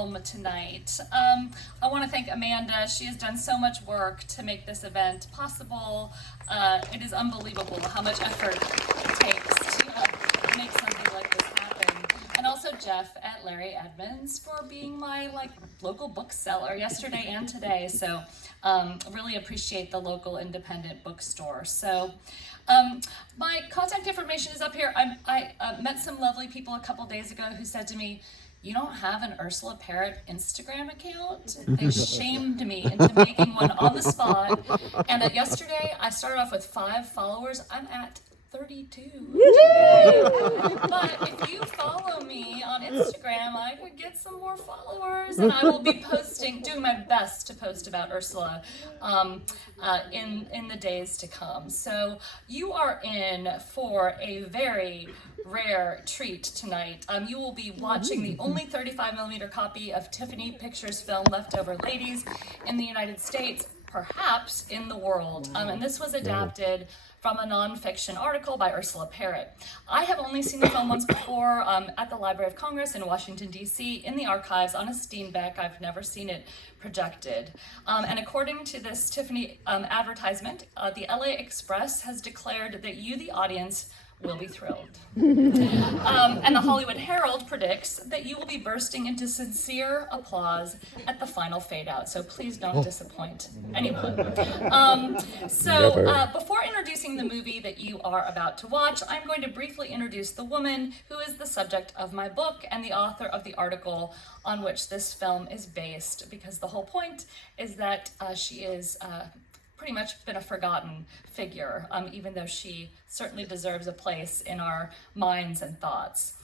film tonight. I want to thank Amanda. She has done so much work to make this event possible. It is unbelievable how much effort it takes to make something like this happen. And also Jeff at Larry Edmonds for being my local bookseller yesterday and today. So really appreciate the local independent bookstore. So my contact information is up here. I met some lovely people a couple days ago who said to me, "You don't have an Ursula Parrott Instagram account?" They shamed me into making one on the spot. And yesterday I started off with 5 followers. I'm at 32 today. But if you follow me on Instagram, I could get some more followers, and I will be doing my best to post about Ursula in the days to come. So you are in for a very rare treat tonight. You will be watching the only 35mm copy of Tiffany Pictures film Leftover Ladies in the United States, perhaps in the world. And this was adapted from a nonfiction article by Ursula Parrott. I have only seen the film once before at the Library of Congress in Washington, D.C., in the archives on a Steenbeck. I've never seen it projected. And according to this Tiffany advertisement, the LA Express has declared that you, the audience, will be thrilled. And the Hollywood Herald predicts that you will be bursting into sincere applause at the final fade out. So please don't disappoint anyone. Before introducing the movie that you are about to watch, I'm going to briefly introduce the woman who is the subject of my book and the author of the article on which this film is based, because the whole point is that she is pretty much been a forgotten figure, even though she certainly deserves a place in our minds and thoughts.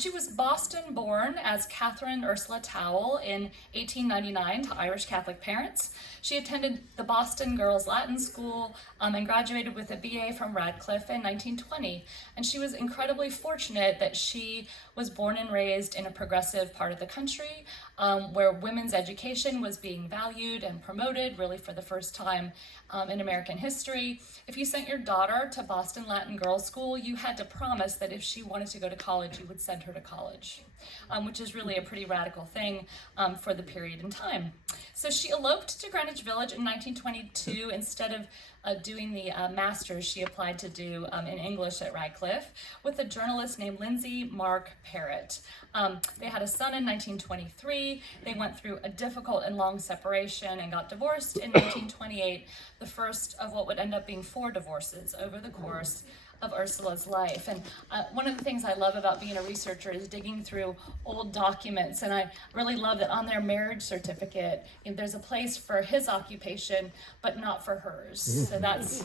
She was Boston born as Catherine Ursula Towle in 1899 to Irish Catholic parents. She attended the Boston Girls Latin School and graduated with a BA from Radcliffe in 1920. And she was incredibly fortunate that she was born and raised in a progressive part of the country where women's education was being valued and promoted really for the first time in American history. If you sent your daughter to Boston Latin Girls School, you had to promise that if she wanted to go to college, you would send her to college, which is really a pretty radical thing for the period in time. So she eloped to Greenwich Village in 1922. Instead of doing the master's she applied to do in English at Radcliffe with a journalist named Lindsay Mark Parrott. They had a son in 1923. They went through a difficult and long separation and got divorced in 1928, the first of what would end up being 4 divorces over the course of Ursula's life. And one of the things I love about being a researcher is digging through old documents, and I really love that on their marriage certificate there's a place for his occupation but not for hers. So that's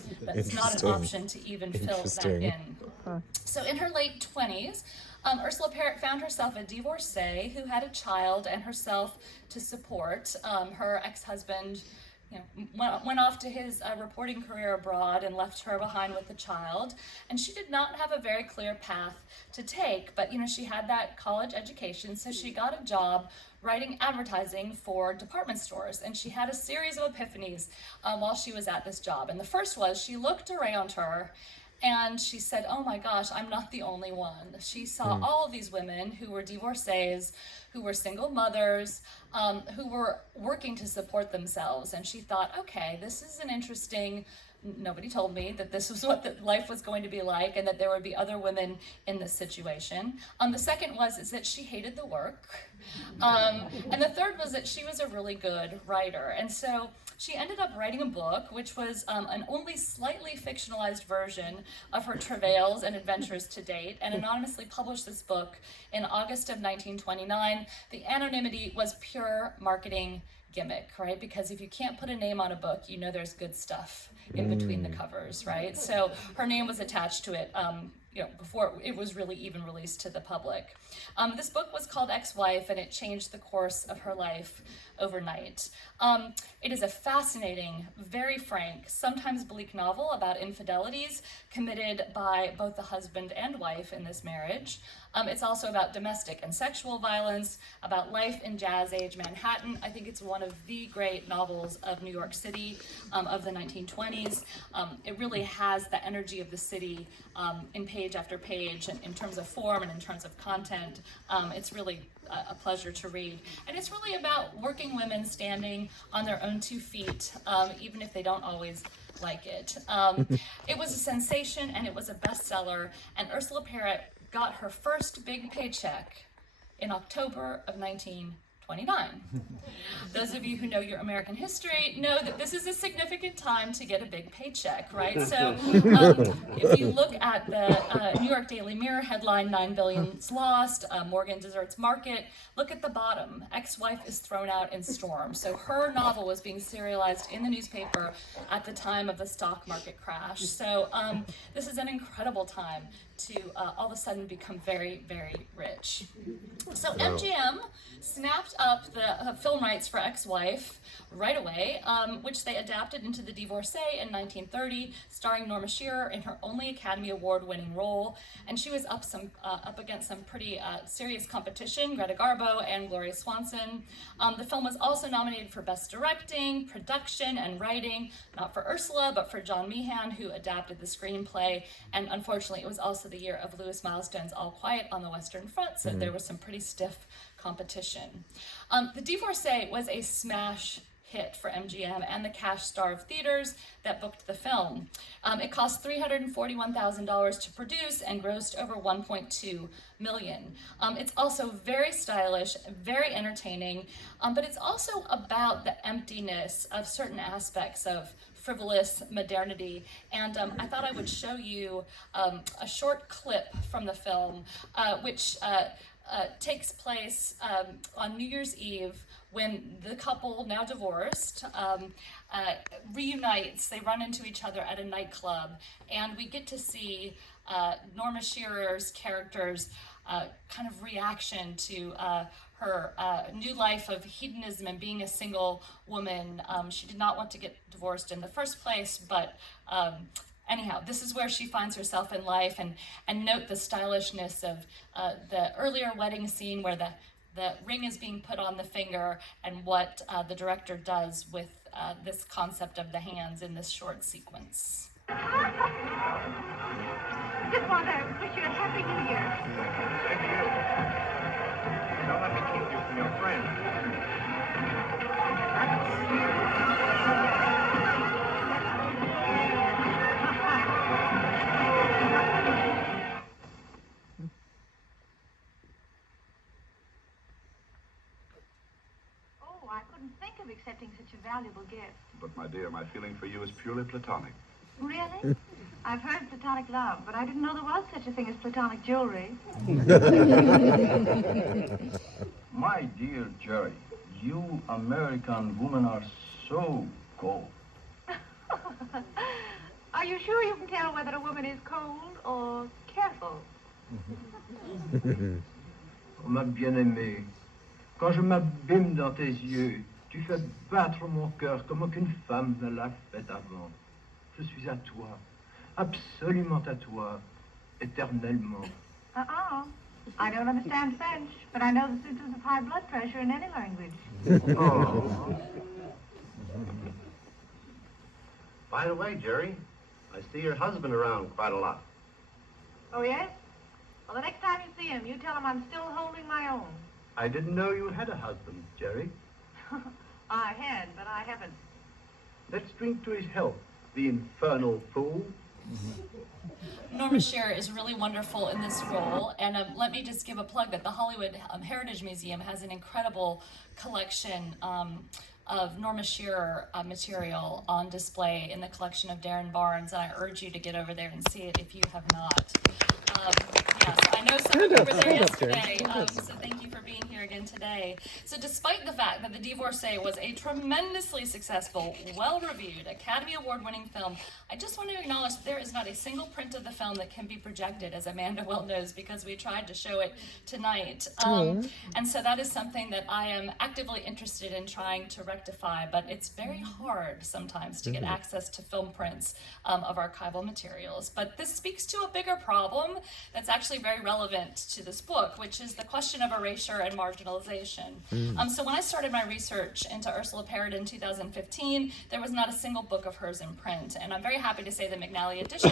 not an option to even fill that in. So in her late 20s, Ursula Parrott found herself a divorcee who had a child and herself to support. Her ex-husband went off to his reporting career abroad and left her behind with the child. And she did not have a very clear path to take, but she had that college education, so she got a job writing advertising for department stores. And she had a series of epiphanies while she was at this job. And the first was she looked around her and she said, "Oh my gosh, I'm not the only one." She saw all of these women who were divorcees, who were single mothers, who were working to support themselves. And she thought, okay, this is an interesting, nobody told me that this was what life was going to be like and that there would be other women in this situation. The second is that she hated the work. And the third was that she was a really good writer. And so she ended up writing a book, which was an only slightly fictionalized version of her travails and adventures to date, and anonymously published this book in August of 1929. The anonymity was pure marketing gimmick, right? Because if you can't put a name on a book, there's good stuff in between the covers, right? So her name was attached to it before it was really even released to the public. This book was called Ex-Wife, and it changed the course of her life overnight. It is a fascinating, very frank, sometimes bleak novel about infidelities committed by both the husband and wife in this marriage. It's also about domestic and sexual violence, about life in Jazz Age Manhattan. I think it's one of the great novels of New York City of the 1920s. It really has the energy of the city in page after page, and in terms of form and in terms of content. It's really a pleasure to read. And it's really about working women standing on their own 2 feet, even if they don't always like it. It was a sensation and it was a bestseller, and Ursula Parrott got her first big paycheck in October of 1929. Those of you who know your American history know that this is a significant time to get a big paycheck, right? So if you look at the New York Daily Mirror headline, 9 Billion's Lost, Morgan Deserts Market, look at the bottom, ex-wife is thrown out in storm. So her novel was being serialized in the newspaper at the time of the stock market crash. So this is an incredible time to all of a sudden become very, very rich. So MGM snapped up the film rights for Ex-Wife right away, which they adapted into The Divorcee in 1930, starring Norma Shearer in her only Academy Award-winning role, and she was up against some pretty serious competition, Greta Garbo and Gloria Swanson. The film was also nominated for Best Directing, Production, and Writing, not for Ursula, but for John Meehan, who adapted the screenplay, and unfortunately it was also the year of Lewis Milestone's All Quiet on the Western Front, so there was some pretty stiff competition. The Divorcee was a smash hit for MGM and the cash-starved theaters that booked the film. It cost $341,000 to produce and grossed over $1.2 million. It's also very stylish, very entertaining, but it's also about the emptiness of certain aspects of frivolous modernity. And I thought I would show you a short clip from the film, which takes place on New Year's Eve when the couple, now divorced, reunites. They run into each other at a nightclub, and we get to see Norma Shearer's character's kind of reaction to her new life of hedonism and being a single woman. She did not want to get divorced in the first place, but anyhow, this is where she finds herself in life, and note the stylishness of the earlier wedding scene where the ring is being put on the finger, and what the director does with this concept of the hands in this short sequence. Just want to wish you a happy New Year. Same to you. Don't let me keep you from your friend. I couldn't think of accepting such a valuable gift. But, my dear, my feeling for you is purely platonic. Really? I've heard platonic love, but I didn't know there was such a thing as platonic jewelry. My dear Jerry, you American women are so cold. Are you sure you can tell whether a woman is cold or careful? Oh, ma bien-aimée, quand je m'abîme dans tes yeux, tu fais battre mon cœur comme aucune femme ne l'a fait avant. Je suis à toi, absolument à toi, éternellement. I don't understand French, but I know the symptoms of high blood pressure in any language. Oh. By the way, Jerry, I see your husband around quite a lot. Oh, yes? Well, the next time you see him, you tell him I'm still holding my own. I didn't know you had a husband, Jerry. I had, but I haven't. Let's drink to his health, the infernal fool. Norma Shearer is really wonderful in this role, and let me just give a plug that the Hollywood Heritage Museum has an incredible collection of Norma Shearer material on display in the collection of Darren Barnes, and I urge you to get over there and see it if you have not. Yes, I know some of you were there yesterday, so thank you for being here again in today. So despite the fact that The Divorcee was a tremendously successful, well-reviewed, Academy Award-winning film, I just want to acknowledge that there is not a single print of the film that can be projected, as Amanda well knows, because we tried to show it tonight. And so that is something that I am actively interested in trying to rectify, but it's very hard sometimes to get access to film prints of archival materials. But this speaks to a bigger problem that's actually very relevant to this book, which is the question of erasure and marginalization. So when I started my research into Ursula Parrott in 2015, there was not a single book of hers in print. And I'm very happy to say the McNally edition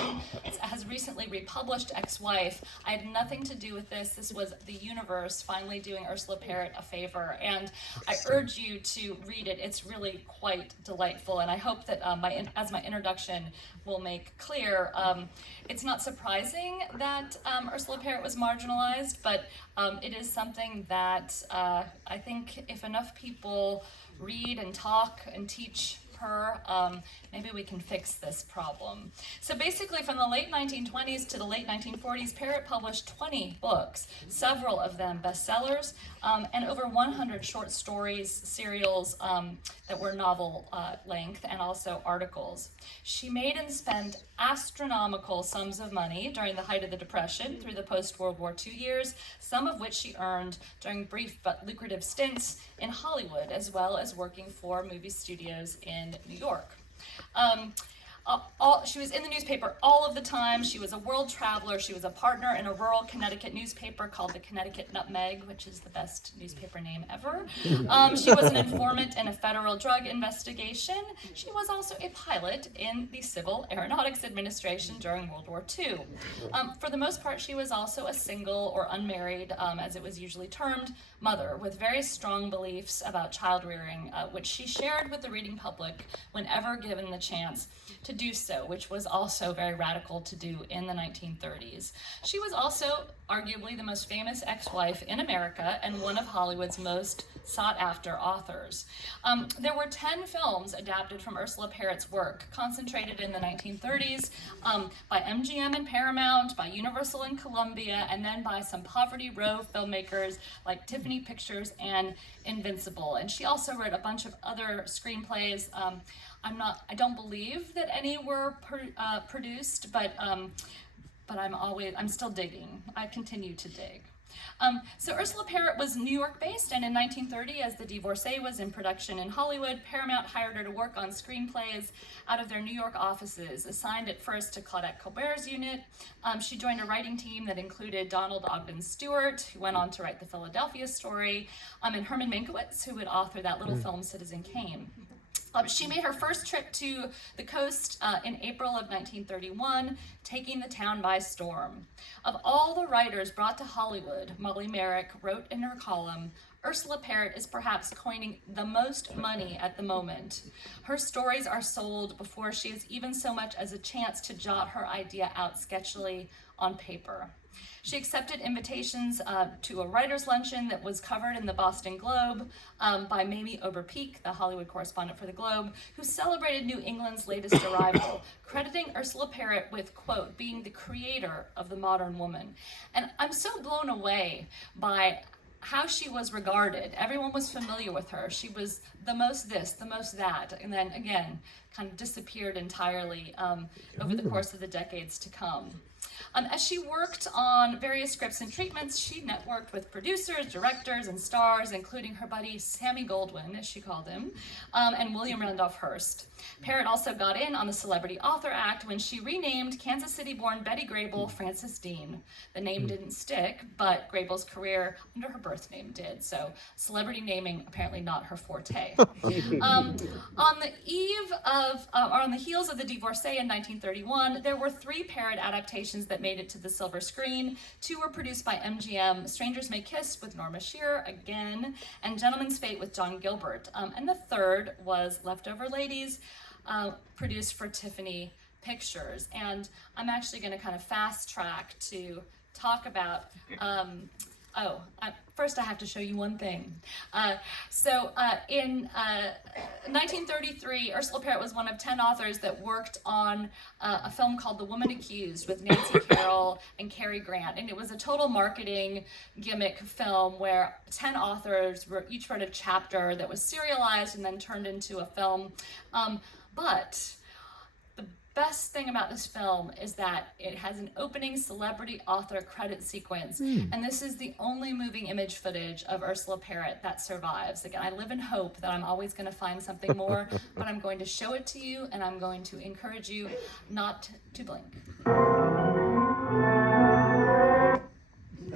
has recently republished Ex-Wife. I had nothing to do with this. This was the universe finally doing Ursula Parrott a favor. And I urge you to read it. It's really quite delightful. And I hope that as my introduction will make clear, it's not surprising that Ursula Parrott was marginalized, but it is something that I think if enough people read and talk and teach her, maybe we can fix this problem. So basically from the late 1920s to the late 1940s, Parrott published 20 books, several of them bestsellers, and over 100 short stories, serials that were novel length, and also articles. She made and spent astronomical sums of money during the height of the Depression through the post-World War II years, some of which she earned during brief but lucrative stints in Hollywood, as well as working for movie studios in New York. She was in the newspaper all of the time. She was a world traveler. She was a partner in a rural Connecticut newspaper called the Connecticut Nutmeg, which is the best newspaper name ever. She was an informant in a federal drug investigation. She was also a pilot in the Civil Aeronautics Administration during World War II. For the most part, she was also a single or unmarried, as it was usually termed, mother with very strong beliefs about child rearing, which she shared with the reading public whenever given the chance to do so, which was also very radical to do in the 1930s. She was also arguably the most famous ex-wife in America and one of Hollywood's most sought-after authors. There were 10 films adapted from Ursula Parrott's work, concentrated in the 1930s by MGM and Paramount, by Universal and Columbia, and then by some Poverty Row filmmakers like Tiffany Pictures and Invincible. And she also wrote a bunch of other screenplays. I don't believe that any were produced, but I'm still digging. I continue to dig. So Ursula Parrott was New York based, and in 1930, as The Divorcee was in production in Hollywood, Paramount hired her to work on screenplays out of their New York offices, assigned at first to Claudette Colbert's unit. She joined a writing team that included Donald Ogden Stewart, who went on to write the Philadelphia Story, and Herman Mankiewicz, who would author that little film Citizen Kane. She made her first trip to the coast in April of 1931, taking the town by storm. Of all the writers brought to Hollywood, Molly Merrick wrote in her column, Ursula Parrott is perhaps coining the most money at the moment. Her stories are sold before she has even so much as a chance to jot her idea out sketchily on paper. She accepted invitations to a writer's luncheon that was covered in the Boston Globe by Mamie Oberpeak, the Hollywood correspondent for the Globe, who celebrated New England's latest arrival, crediting Ursula Parrott with, quote, being the creator of the modern woman. And I'm so blown away by how she was regarded. Everyone was familiar with her. She was the most this, the most that, and then again, kind of disappeared entirely over the course of the decades to come. As she worked on various scripts and treatments, she networked with producers, directors, and stars, including her buddy Sammy Goldwyn, as she called him, and William Randolph Hearst. Parrott also got in on the Celebrity Author Act when she renamed Kansas City-born Betty Grable Frances Dean. The name didn't stick, but Grable's career under her birth name did, so celebrity naming apparently not her forte. On the heels of The Divorcee in 1931, there were 3 Parrott adaptations that made it to the silver screen. 2 were produced by MGM, Strangers May Kiss with Norma Shearer, again, and Gentleman's Fate with John Gilbert. And the 3rd was Leftover Ladies, produced for Tiffany Pictures. And I'm actually going to kind of fast track to talk about First I have to show you one thing. In 1933, Ursula Parrott was one of 10 authors that worked on a film called The Woman Accused with Nancy Carroll and Cary Grant. And it was a total marketing gimmick film where 10 authors each wrote a chapter that was serialized and then turned into a film. But the best thing about this film is that it has an opening celebrity author credit sequence, and this is the only moving image footage of Ursula Parrott that survives. Again, I live in hope that I'm always going to find something more, but I'm going to show it to you, and I'm going to encourage you not to blink.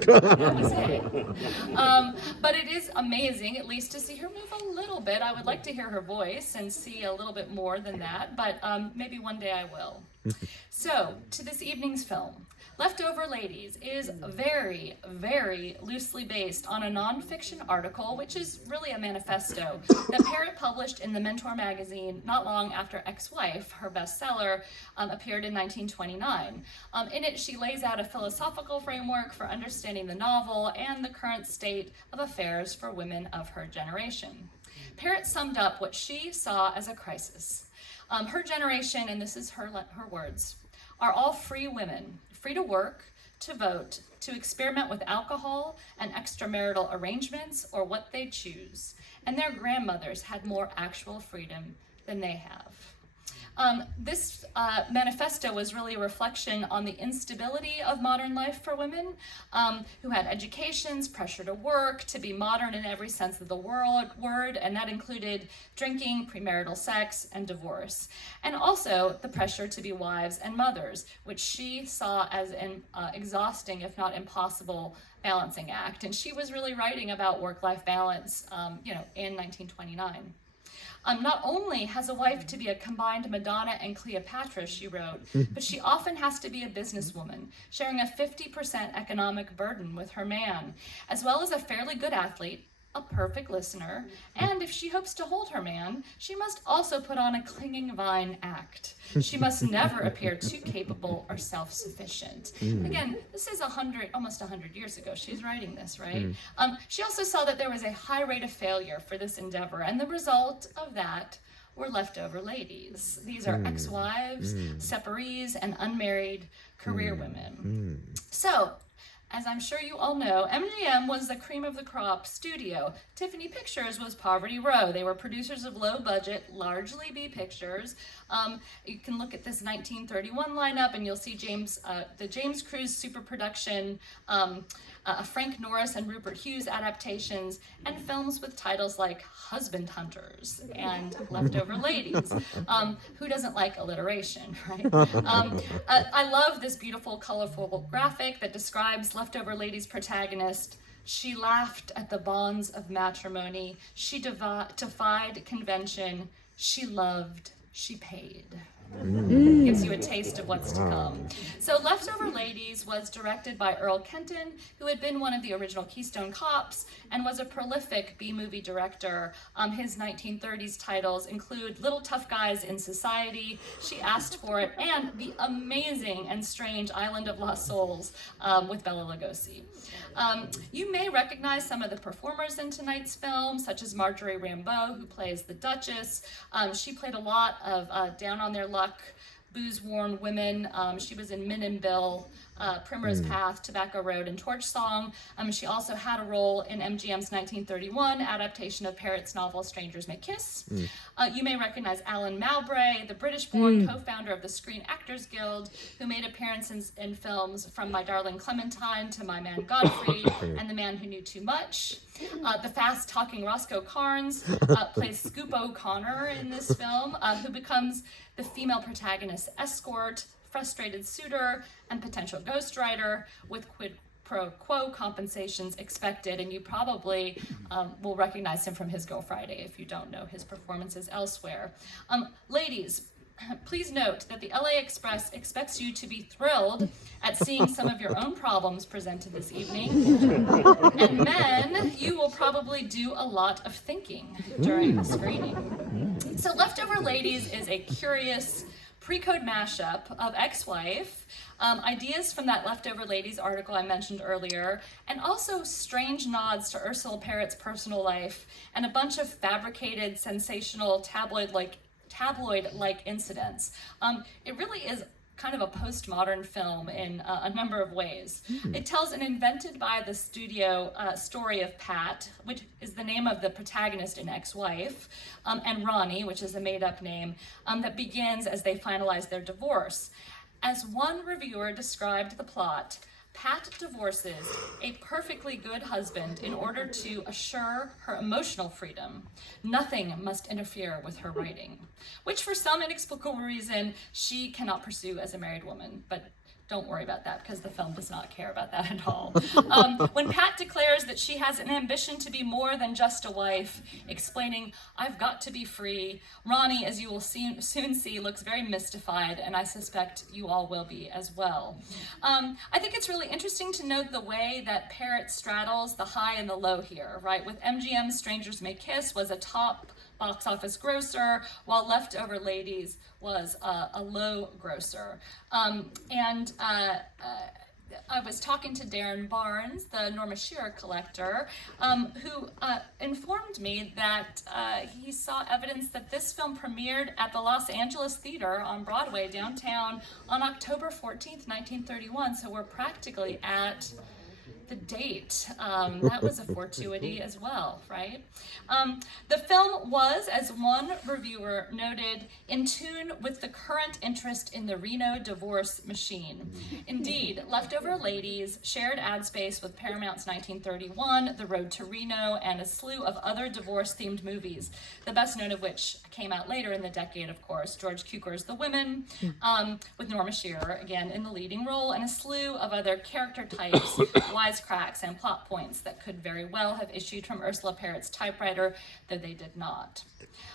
That was it. But it is amazing, at least to see her move a little bit. I would like to hear her voice and see a little bit more than that, but maybe one day I will. So, to this evening's film. Leftover Ladies is very, very loosely based on a nonfiction article, which is really a manifesto, that Parrott published in the Mentor magazine not long after Ex-Wife, her bestseller, appeared in 1929. In it, she lays out a philosophical framework for understanding the novel and the current state of affairs for women of her generation. Parrott summed up what she saw as a crisis. Her generation, and this is her words, are all free women, free to work, to vote, to experiment with alcohol and extramarital arrangements or what they choose. And their grandmothers had more actual freedom than they have. This manifesto was really a reflection on the instability of modern life for women who had educations, pressure to work, to be modern in every sense of the word, and that included drinking, premarital sex, and divorce. And also the pressure to be wives and mothers, which she saw as an exhausting, if not impossible, balancing act. And she was really writing about work-life balance, in 1929. Not only has a wife to be a combined Madonna and Cleopatra, she wrote, but she often has to be a businesswoman, sharing a 50% economic burden with her man, as well as a fairly good athlete, a perfect listener, and if she hopes to hold her man, she must also put on a clinging vine act. She must never appear too capable or self-sufficient. Again, this is almost 100 years ago. She's writing this, right? She also saw that there was a high rate of failure for this endeavor, and the result of that were leftover ladies. These are ex-wives, separees, and unmarried career women. So, as I'm sure you all know, MGM was the cream of the crop studio. Tiffany Pictures was Poverty Row. They were producers of low budget, largely B pictures. You can look at this 1931 lineup and you'll see the James Cruise super production, Frank Norris and Rupert Hughes adaptations, and films with titles like Husband Hunters and Leftover Ladies. Who doesn't like alliteration, right? I love this beautiful, colorful graphic that describes Leftover Ladies' protagonist. She laughed at the bonds of matrimony. She defied convention. She loved. She paid. Gives you a taste of what's to come. So Leftover Ladies was directed by Earl Kenton, who had been one of the original Keystone Cops and was a prolific B-movie director. His 1930s titles include Little Tough Guys in Society, She Asked for It, and the amazing and strange Island of Lost Souls with Bela Lugosi. You may recognize some of the performers in tonight's film, such as Marjorie Rambeau, who plays the Duchess. She played a lot of down on their luck, booze-worn women. She was in Min and Bill, Primrose Path, Tobacco Road, and Torch Song. She also had a role in MGM's 1931 adaptation of Parrott's novel Strangers May Kiss. You may recognize Alan Mowbray, the British-born co-founder of the Screen Actors Guild, who made appearances in films from My Darling Clementine to My Man Godfrey and The Man Who Knew Too Much. The fast-talking Roscoe Carnes plays Scoop O'Connor in this film, who becomes the female protagonist's escort, frustrated suitor, and potential ghostwriter, with quid pro quo compensations expected. And you probably will recognize him from his Go Friday if you don't know his performances elsewhere. Ladies, please note that the LA Express expects you to be thrilled at seeing some of your own problems presented this evening. And men, you will probably do a lot of thinking during the screening. So Leftover Ladies is a curious, pre-code mashup of Ex-Wife, ideas from that Leftover Ladies article I mentioned earlier, and also strange nods to Ursula Parrott's personal life, and a bunch of fabricated, sensational, tabloid-like incidents. It really is kind of a postmodern film in a number of ways. It tells an invented by the studio story of Pat, which is the name of the protagonist in Ex-Wife, and Ronnie, which is a made-up name, that begins as they finalize their divorce. As one reviewer described the plot, Pat divorces a perfectly good husband in order to assure her emotional freedom. Nothing must interfere with her writing, which for some inexplicable reason she cannot pursue as a married woman, but don't worry about that because the film does not care about that at all. When Pat declares that she has an ambition to be more than just a wife, explaining, "I've got to be free," Ronnie, as you will soon see, looks very mystified, and I suspect you all will be as well. I think it's really interesting to note the way that Parrott straddles the high and the low here, right? With MGM's Strangers May Kiss was a top box office grosser, while Leftover Ladies was a low grosser. I was talking to Darren Barnes, the Norma Shearer collector, who informed me that he saw evidence that this film premiered at the Los Angeles Theater on Broadway downtown on October 14th, 1931, so we're practically at the date. That was a fortuity as well, right? The film was, as one reviewer noted, in tune with the current interest in the Reno divorce machine. Indeed, Leftover Ladies shared ad space with Paramount's 1931, The Road to Reno, and a slew of other divorce-themed movies, the best known of which came out later in the decade, of course, George Cukor's The Women, with Norma Shearer, again, in the leading role, and a slew of other character types, wisecracks, and plot points that could very well have issued from Ursula Parrott's typewriter, though they did not.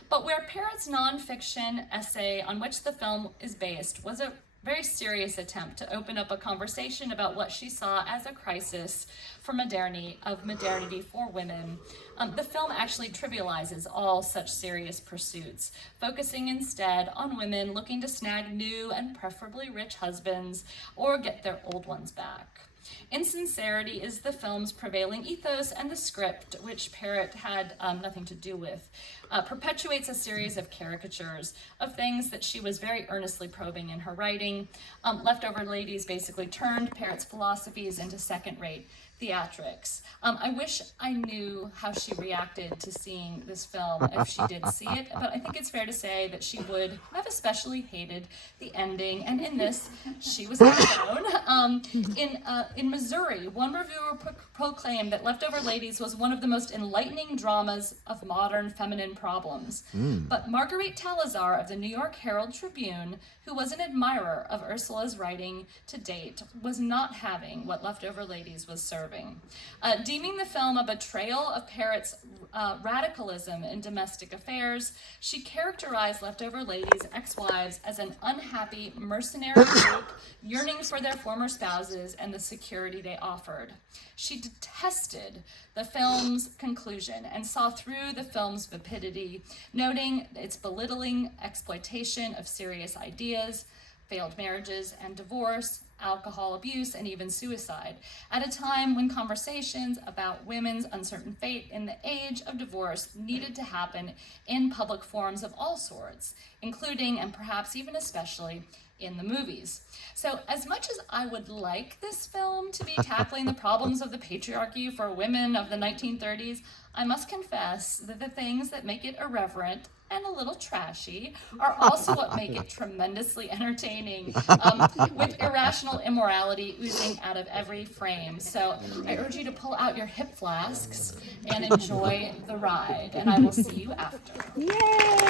But where Parrott's nonfiction essay on which the film is based was a very serious attempt to open up a conversation about what she saw as a crisis for modernity for women, the film actually trivializes all such serious pursuits, focusing instead on women looking to snag new and preferably rich husbands or get their old ones back. Insincerity is the film's prevailing ethos, and the script, which Parrott had nothing to do with, perpetuates a series of caricatures of things that she was very earnestly probing in her writing. Leftover Ladies basically turned Parrott's philosophies into second-rate theatrics. I wish I knew how she reacted to seeing this film if she did see it, but I think it's fair to say that she would have especially hated the ending, and in this, she was not alone. In Missouri, one reviewer proclaimed that Leftover Ladies was one of the most enlightening dramas of modern feminine problems. But Marguerite Talazar of the New York Herald Tribune, who was an admirer of Ursula's writing to date, was not having what Leftover Ladies was serving. Deeming the film a betrayal of Parrott's radicalism in domestic affairs, she characterized Leftover Ladies' ex-wives as an unhappy, mercenary group yearning for their former spouses and the security they offered. She detested the film's conclusion and saw through the film's vapidity, noting its belittling exploitation of serious ideas, failed marriages and divorce, alcohol abuse, and even suicide, at a time when conversations about women's uncertain fate in the age of divorce needed to happen in public forums of all sorts, including and perhaps even especially in the movies. So as much as I would like this film to be tackling the problems of the patriarchy for women of the 1930s, I must confess that the things that make it irreverent and a little trashy are also what make it tremendously entertaining, with irrational immorality oozing out of every frame. So I urge you to pull out your hip flasks and enjoy the ride, and I will see you after. Yay!